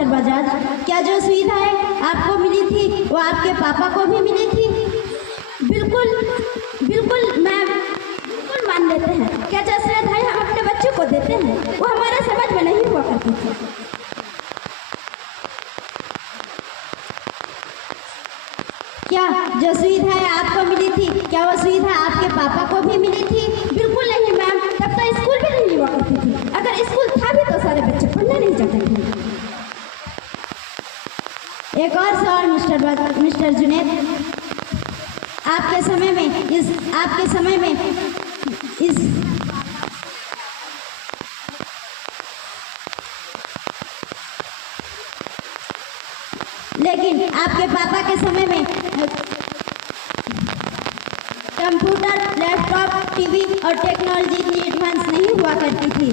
Mister Bajaj, क्या जो सुविधाएं आपको मिली थी वो आपके पापा को भी मिली थी? बिल्कुल बिल्कुल मैम, बिल्कुल मान लेते हैं। क्या जो सुविधाएं हम अपने बच्चों को देते हैं वो हमारे समाज में नहीं हुआ करती थी। क्या जो सुविधाएं आपको मिली थी क्या वो सुविधा आपके पापा को भी मिली थी? बिल्कुल नहीं मैम, तब तो स्कूल भी नहीं हुआ करती थी। अगर स्कूल था भी तो सारे बच्चे पढ़ने नहीं जाते थे। एक और सवाल मिस्टर जुनैद, आपके समय में लेकिन आपके पापा के समय में कंप्यूटर, लैपटॉप, टीवी और टेक्नोलॉजी इतनी एडवांस नहीं हुआ करती थी।